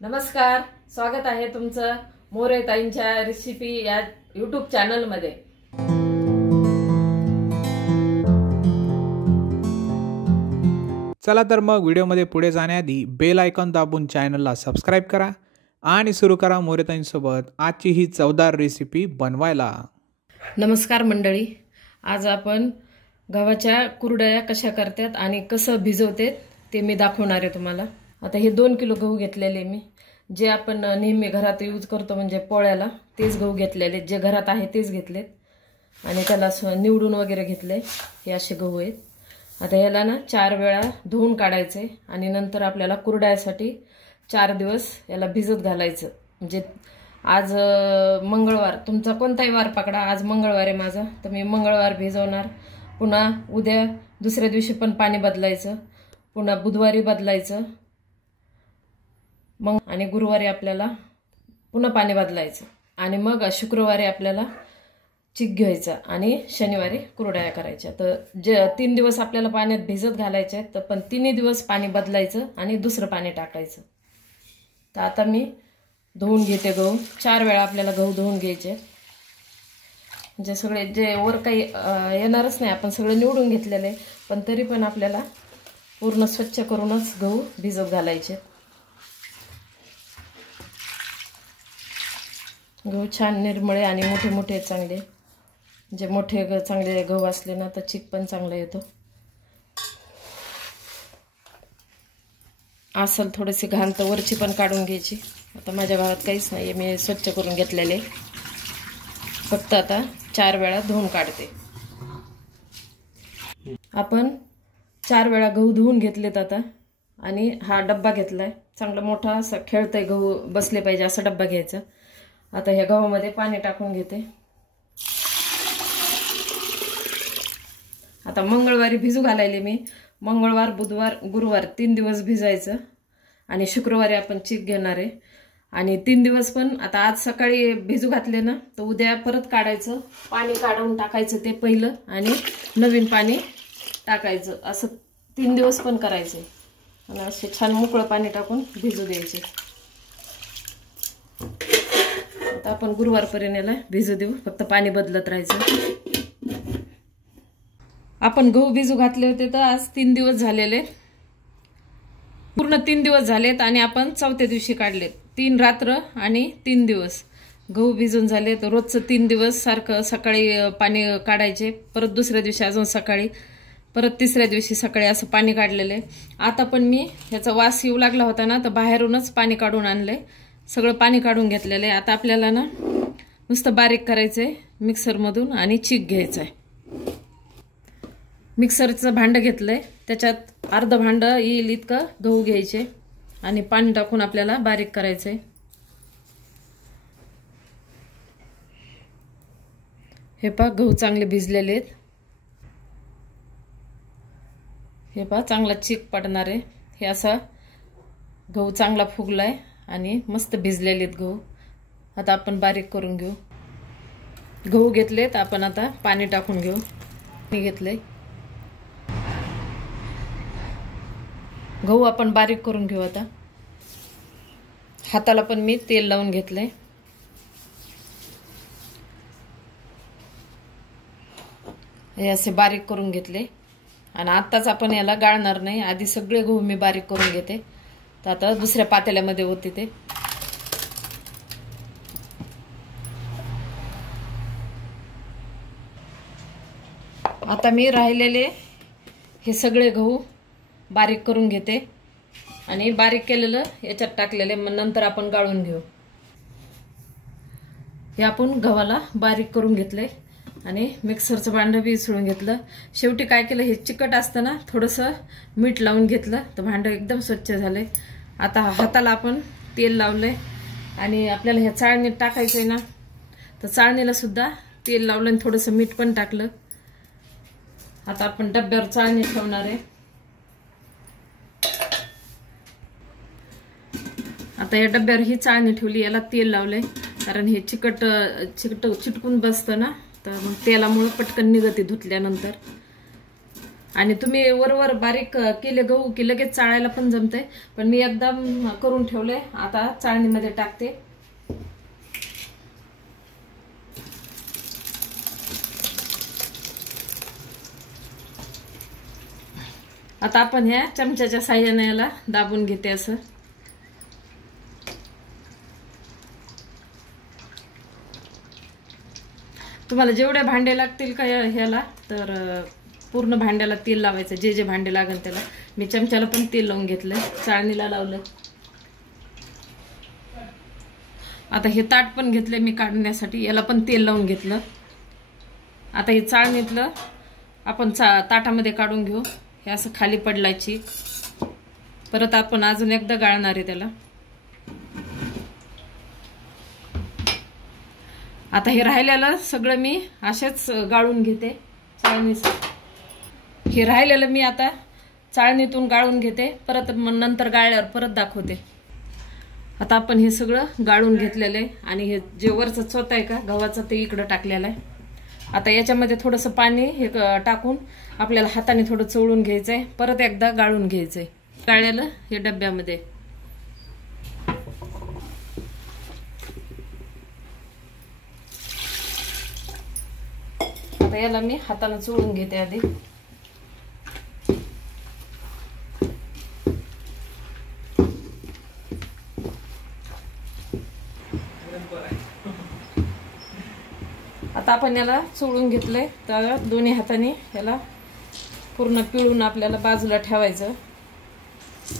नमस्कार, स्वागत आहे तुमचं मोरे ताईंच्या रेसिपी या YouTube चॅनल मध्ये। चला तर मग व्हिडिओमध्ये पुढे जाण्याआधी बेल आयकॉन दाबून चॅनलला सबस्क्राइब करा आणि सुरू करा मोरे ताईंसोबत आजची ही चवदार रेसिपी बनवायला। नमस्कार मंडळी, आज आपण गव्हाच्या कुरडया कशा करतात आणि कसं भिजवतात ते मी दाखवणार आहे तुम्हाला। आता हे 2 किलो गहू घेतलेले मी, जे आपण नेहमी घरात यूज करतो म्हणजे पोळ्याला तेच गहू घेतलेले, जे घरात आहे तेच घेतलेत आणि त्याला निवडून वगैरे घेतले। हे असे गहू आहेत। आता याला ना 4 वेळा धुवून काढायचे आणि नंतर आपल्याला कुरड्यासाठी 4 दिवस याला भिजत घालायचं। म्हणजे आज मंगळवार, तुमचा कोणताही वार पकडा, आज मंगळवार आहे माझा, तर मी मंगळवार भिजवणार, पुन्हा उद्या दुसऱ्या दिवशी पण पाणी बदलायचं, पुन्हा बुधवारी बदलायचं, मग आणि गुरुवारी आपल्याला पुन्हा पाणी बदलायचं आणि मग शुक्रवारी आपल्याला चिक घ्यायचा आणि शनिवारी कुरड्या करायच्या। तर जे 3 दिवस आपल्याला पाण्यात भिजत घालायचे, तर पण 3 दिवस पाणी बदलायचं आणि दुसरं पाणी टाकायचं। तर आता मी धुवून घेते गहू, 4 वेळा आपल्याला गहू धुवून घ्यायचे। म्हणजे सगळे जे वर काही येणारच नाही, आपण सगळे निवडून घेतलेले, पण तरी पण आपल्याला पूर्ण स्वच्छ करूनच गहू भिजत घालायचे। गहू छान निर्मळे आणि मोठे मोठे चांगले, जे मोठे चांगले गहू असले ना तर चिक पण चांगला येतो। असल थोडेसे घाण तर वरची पण काढून घ्यायची। आता माझ्या भावात काहीच नाही, मी स्वच्छ करून घेतलेले, फक्त आता 4 वेळा धुवून काढते। आपण 4 वेळा गहू धुवून घेतलेत आता, आणि हा डब्बा घेतलाय, चांगला मोठा असा खेळतय गहू बसले पाहिजे असा डब्बा घ्यायचा। आता ह्या गव्हामध्ये पाणी टाकून घेते। आता मंगळवारी भिजू घालायले मी, मंगळवार बुधवार गुरुवार 3 दिवस भिजायचं आणि शुक्रवारी आपण चिक घेणार आहे। आणि 3 दिवस पण आता आज सकाळी भिजू घातले ना, तर उद्या परत काढायचं, पाणी काढून टाकायचं ते पहिलं आणि नवीन पाणी टाकायचं, असं 3 दिवस पण करायचं आणि असे छान मोकळं पाणी टाकून भिजू द्यायचे। आता आपण गुरुवारपर्यंत याला भिजू देऊ, फक्त पाणी बदलत राहायचं। आपण गहू भिजू घातले होते तर आज 3 दिवस झालेले, पूर्ण 3 दिवस झालेत आणि आपण 4थ्या दिवशी काढलेत। 3 रात्र आणि 3 दिवस गहू भिजून झाले, तर रोजचं 3 दिवस सारखं सकाळी पाणी काढायचे, परत दुसऱ्या दिवशी अजून सकाळी, परत तिसऱ्या दिवशी सकाळी असं पाणी काढलेले। आता पण मी ह्याचा वास येऊ लागला होता ना, तर बाहेरूनच पाणी काढून आणले, सगळं पाणी काढून घेतलेले। आता आपल्याला ना नुसतं बारीक करायचंय मिक्सरमधून आणि चिक घ्यायचंय। मिक्सरचं भांडं घेतलंय, त्याच्यात अर्ध भांडं येईल इतकं गहू घ्यायचे आणि पाणी टाकून आपल्याला बारीक करायचंय। हे पहा गहू चांगले भिजलेले आहेत, हे पहा चांगला चिक पडणार आहे। हे असा गहू चांगला फुगलाय आणि मस्त भिजलेले आहेत गहू। आता आपण बारीक करून घेऊ। गहू घेतलेत, आपण आता पाणी टाकून घेऊ। मी घेतले गहू, आपण बारीक करून घेऊ। आता हाताला पण मी तेल लावून घेतले। हे असे बारीक करून घेतले आणि आत्ताच आपण याला गाळणार नाही, आधी सगळे गहू मी बारीक करून घेते। तर आता दुसऱ्या पातेल्यामध्ये होते ते। आता मी राहिलेले हे सगळे गहू बारीक करून घेते आणि बारीक केलेलं याच्यात टाकलेले, मग नंतर आपण गाळून घेऊ। हे आपण गव्हाला बारीक करून घेतले आणि मिक्सरचं भांडं बी सोडून घेतलं। शेवटी काय केलं, हे चिकट असतं ना, थोडंसं मीठ लावून घेतलं तर भांडं एकदम स्वच्छ झाले। आता हाताला आपण तेल लावलंय आणि आपल्याला ह्या चाळणीत टाकायचंय ना, तर चाळणीला सुद्धा तेल लावलं आणि थोडंसं मीठ पण टाकलं। आता आपण डब्यावर चाळणी ठेवणार आहे। आता या डब्यावर ही चाळणी ठेवली, याला तेल लावलंय, कारण हे चिटकून बसतं ना, तर मग तेलामुळे पटकन निघते धुतल्यानंतर। आणि तुम्ही वरवर बारीक केले गहू की लगेच चाळायला पण जमते, पण मी एकदम करून ठेवले. आता चाळणीमध्ये टाकते. आता आपण ह्या चमच्याच्या साहाय्याने याला दाबून घेते असं. तुम्हाला जेवढे भांडे लागतील का ह्याला, तर पूर्ण भांड्याला तेल लावायचं. जे जे भांडे लागेल त्याला. मी चमच्याला पण तेल लावून घेतलंय, चाळणीला लावलं. आता हे ताट पण घेतले मी काढण्यासाठी, याला पण तेल लावून घेतलं. आता हे चाळणीतलं आपण ताटामध्ये काढून घेऊ. हे असं खाली पडलायची. परत आपण अजून एकदा गाळणार आहे त्याला. आता हे राहिलेलं सगळं मी असेच गाळून घेते चाळणीत. हे राहिलेलं मी आता चाळणीतून गाळून घेते. परत नंतर गाळल्यावर परत दाखवते. आता आपण हे सगळं गाळून घेतलेलं आहे आणि हे जे वरचं चोथा आहे का गव्हाचं ते इकडं टाकलेलं आहे. आता याच्यामध्ये थोडंसं पाणी हे टाकून आपल्याला हाताने थोडं चोळून घ्यायचंय. परत एकदा गाळून घ्यायचंय. गाळलेलं हे डब्यामध्ये. आता याला मी हाताने चोळून घेते आधी. आता आपण याला चोळून घेतलंय. तर दोन्ही हाताने याला पूर्ण पिळून आपल्याला बाजूला ठेवायचं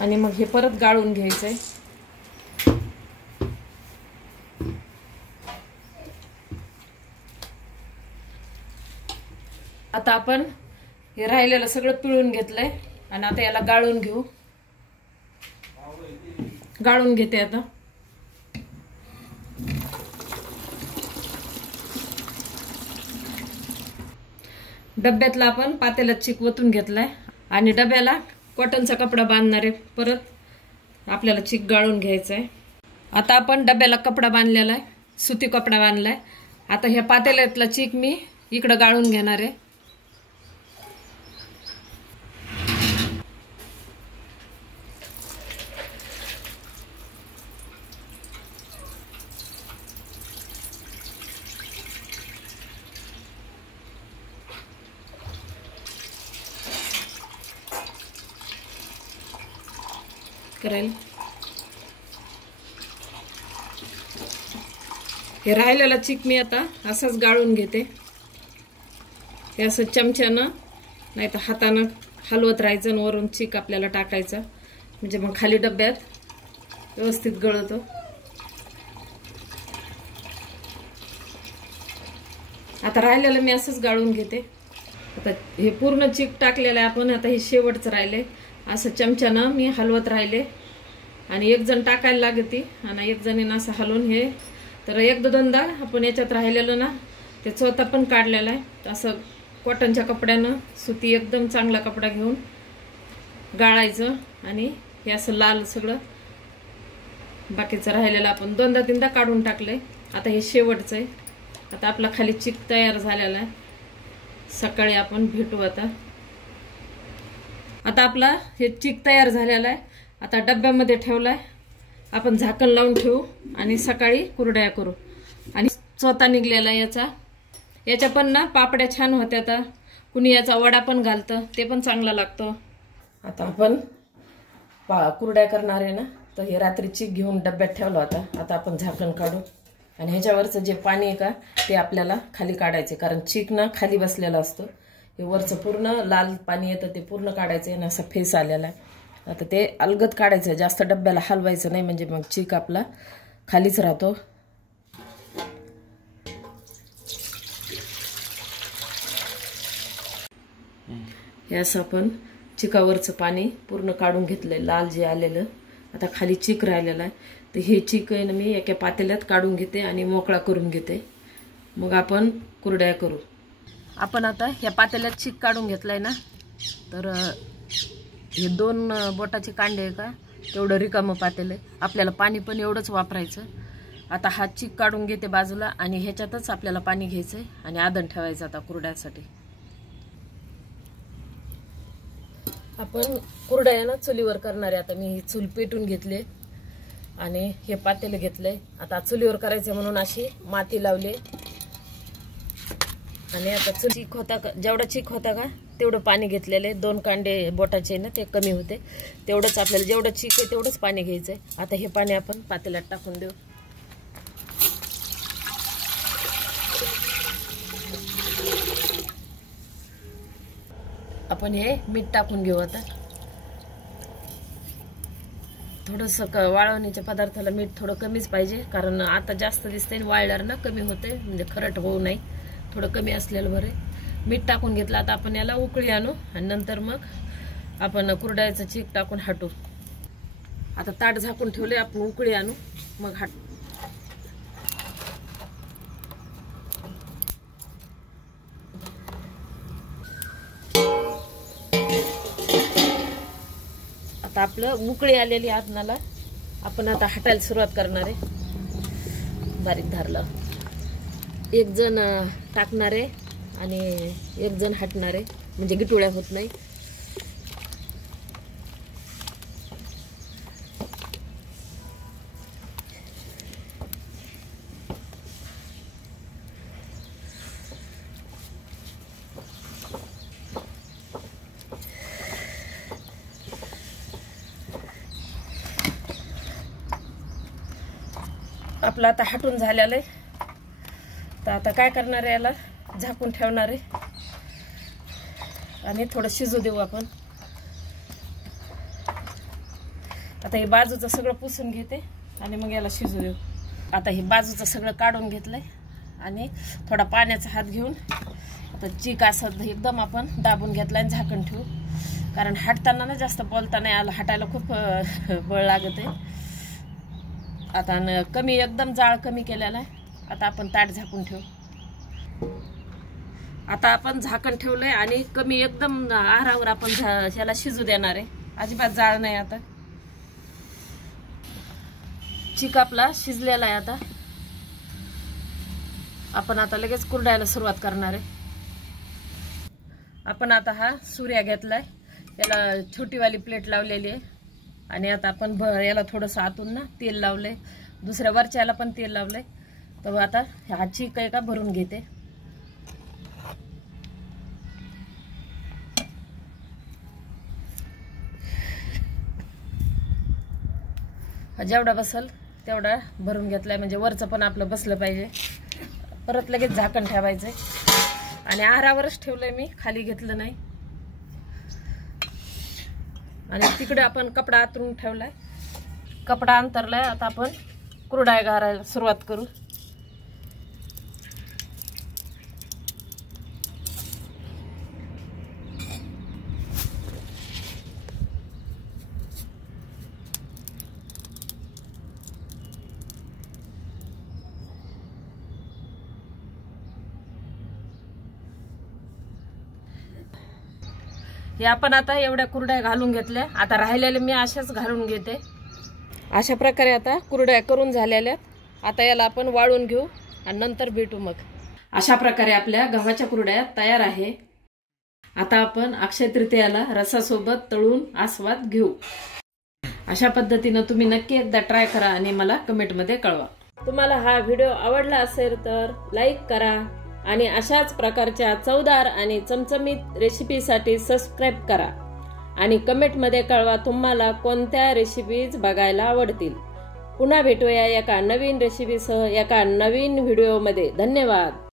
आणि मग हे परत गाळून घ्यायचंय. आता आपण हे राहिलेलं सगळं पिळून घेतलंय आणि आता याला गाळून घेऊ. गाळून घेते आता. डब्यातला आपण पातेल्यात चिक वतून घेतलाय आणि डब्याला कॉटनचा कपडा बांधणार आहे. परत आपल्याला चिक गाळून घ्यायचा आहे. आता आपण डब्याला कपडा बांधलेला आहे, सुती कपडा बांधलाय. आता ह्या पातेल्यातला चिक मी इकडं गाळून घेणार आहे. करेल हे राहिलेला चिक मी आता असंच गाळून घेते. हे असं चमच्यानं नाही तर हातानं हलवत राहायचं आणि वरून चिक आपल्याला टाकायचं, म्हणजे मग खाली डब्यात व्यवस्थित गळतो. आता राहिलेलं मी असंच गाळून घेते. आता हे पूर्ण चिक टाकलेलं आहे आपण. आता हे शेवटचं राहिले. असं चमच्यानं मी हलवत राहिले आणि एक जण टाकायला लागते आणि एक जणीनं असं हलवून हे. तर एकदा दोनदा आपण याच्यात राहिलेलं ना ते चोथा पण काढलेला आहे. असं कॉटनच्या कपड्यानं सुती एकदम चांगला कपडा घेऊन गाळायचं आणि हे असं लाल सगळं बाकीचं राहिलेलं आपण दोनदा तीनदा काढून टाकलंय. आता हे शेवटचं आहे. आता आपला खाली चिक तयार झालेला आहे. सकाळी आपण भेटू. आता आपला हे चिक तयार झालेला आहे. आता डब्यामध्ये ठेवलाय. आपण झाकण लावून ठेवू आणि सकाळी कुरड्या करू. आणि चोथा निघलेला याच्या पण ना पापड्या छान होत्या. आता कुणी याचा वडा पण घालतं, ते पण चांगला लागतो. आता आपण कुरड्या करणार आहे ना, तर हे रात्री चिक घेऊन डब्यात ठेवला होता. आता आपण झाकण काढू आणि ह्याच्यावरचं जे पाणी आहे का ते आपल्याला खाली काढायचे, कारण चिक ना खाली बसलेला असतो. हे वरचं पूर्ण लाल पाणी येतं ते पूर्ण काढायचं आणि असा फेस आलेला आहे. आता ते अलगद काढायचं, जास्त डब्याला हलवायचं नाही, म्हणजे मग चिक आपला खालीच राहतो. हे असं आपण चिकावरचं पाणी पूर्ण काढून घेतलंय, लाल जे आलेलं. आता खाली चिक राहिलेला आहे. तर हे चिक आहे ना मी एका पातेल्यात काढून घेते आणि मोकळा करून घेते. मग आपण कुरड्या करू. आपण आता ह्या पातेल्यात चिक काढून घेतलाय ना, तर हे 2 बोटाचे कांडे आहे का तेवढं रिकामं पातेलं. आपल्याला पाणी पण एवढंच वापरायचं. आता हा चिक काढून घेते बाजूला आणि ह्याच्यातच आपल्याला पाणी घ्यायचंय आणि आदन ठेवायचं आता कुरड्यासाठी. आपण कुरडया ना चुलीवर करणार आहे. आता मी ही चूल पेटून घेतले आणि हे पातेलं घेतलंय. आता चुलीवर करायचं म्हणून अशी माती लावली आणि आता चीक होता का, जेवढा चीक होता का तेवढं पाणी घेतलेलं. 2 कांडे बोटाचे ना ते कमी होते, तेवढंच आपल्याला जेवढं चीक आहे तेवढंच पाणी घ्यायचंय. आता हे पाणी आपण पातेल्यात टाकून देऊ. आपण हे मीठ टाकून घेऊ. आता थोडंसं वाळवणीच्या पदार्थाला मीठ थोडं कमीच पाहिजे, कारण आता जास्त दिसतंय वाळल्यावर ना कमी होते, म्हणजे खरट होऊ नये. थोडं कमी असलेलं बरं. मीठ टाकून घेतलं. आता आपण याला उकळी आणू आणि नंतर मग आपण कुरडयाचं चीक टाकून हाटू. आता ताट झाकून ठेवले, आपण उकळी आणू मग हाट. आता आपलं उकळी आलेली आतनाला आपण आता हटायला सुरुवात करणार आहे. बारीक धारला एक जण टाकणार आहे आणि एक जण हटणार आहे, म्हणजे गिटुळ्या होत नाही. आपलं आता हटून झालेलं आहे. तर आता काय करणार आहे, याला झाकून ठेवणार आहे आणि थोडं शिजू देऊ आपण. आता हे बाजूचं सगळं पुसून घेते आणि मग याला शिजू देऊ. आता हे बाजूचं सगळं काढून घेतलंय आणि थोडा पाण्याचा हात घेऊन आता चीक असं एकदम आपण दाबून घेतला आणि झाकण ठेवू, कारण हटताना ना जास्त बोलता नाही आलं, हटायला खूप बळ लागत आहे. आता कमी एकदम जाळ कमी केलेला आहे. आता आपण ताट झाकून ठेवू. आता आपण झाकण ठेवलंय आणि कमी एकदम आरावर आपण ह्याला शिजू देणार आहे, अजिबात जाळ नाही. आता चीक आपला शिजलेला आहे. आता आपण आता लगेच कुरडयाला सुरुवात करणार आहे. आपण आता हा सूर्या घेतलाय, याला छोटीवाली प्लेट लावलेली आहे आणि आता आपण याला थोडंसं आतून ना तेल लावलंय, दुसऱ्या वरच्याला पण तेल लावलंय. तर आता हा चीक आहे का भरून घेते. जेवढा बसल तेवढा भरून घेतलाय, म्हणजे वरचं पण आपलं बसलं पाहिजे. परत लगेच झाकण ठेवायचंय आणि आहारावरच ठेवलंय मी, खाली घेतलं नाही. आणि तिकडे आपण कपडा अंतरून ठेवलाय, कपडा अंतरलाय. आता आपण कुरडया गारायला सुरुवात करू. हे आपण आता एवढ्या कुरड्या घालून घेतल्या. आता राहिलेले मी अशाच घालून घेते. अशा प्रकारे आता कुरड्या करून झालेल्या. आता याला आपण वाळून घेऊ आणि नंतर भेटू मग. अशा प्रकारे आपल्या गव्हाच्या कुरड्या तयार आहे. आता आपण अक्षय तृतीयाला रसासोबत तळून आस्वाद घेऊ. अशा पद्धतीने तुम्ही नक्की एकदा ट्राय करा आणि मला कमेंटमध्ये कळवा. तुम्हाला हा व्हिडिओ आवडला असेल तर लाईक करा आणि अशाच प्रकारच्या चवदार आणि चमचमीत रेसिपीसाठी सबस्क्राईब करा आणि कमेंटमध्ये कळवा तुम्हाला कोणत्या रेसिपीज बघायला आवडतील. पुन्हा भेटूया एका नवीन रेसिपीसह एका नवीन व्हिडिओमध्ये. धन्यवाद.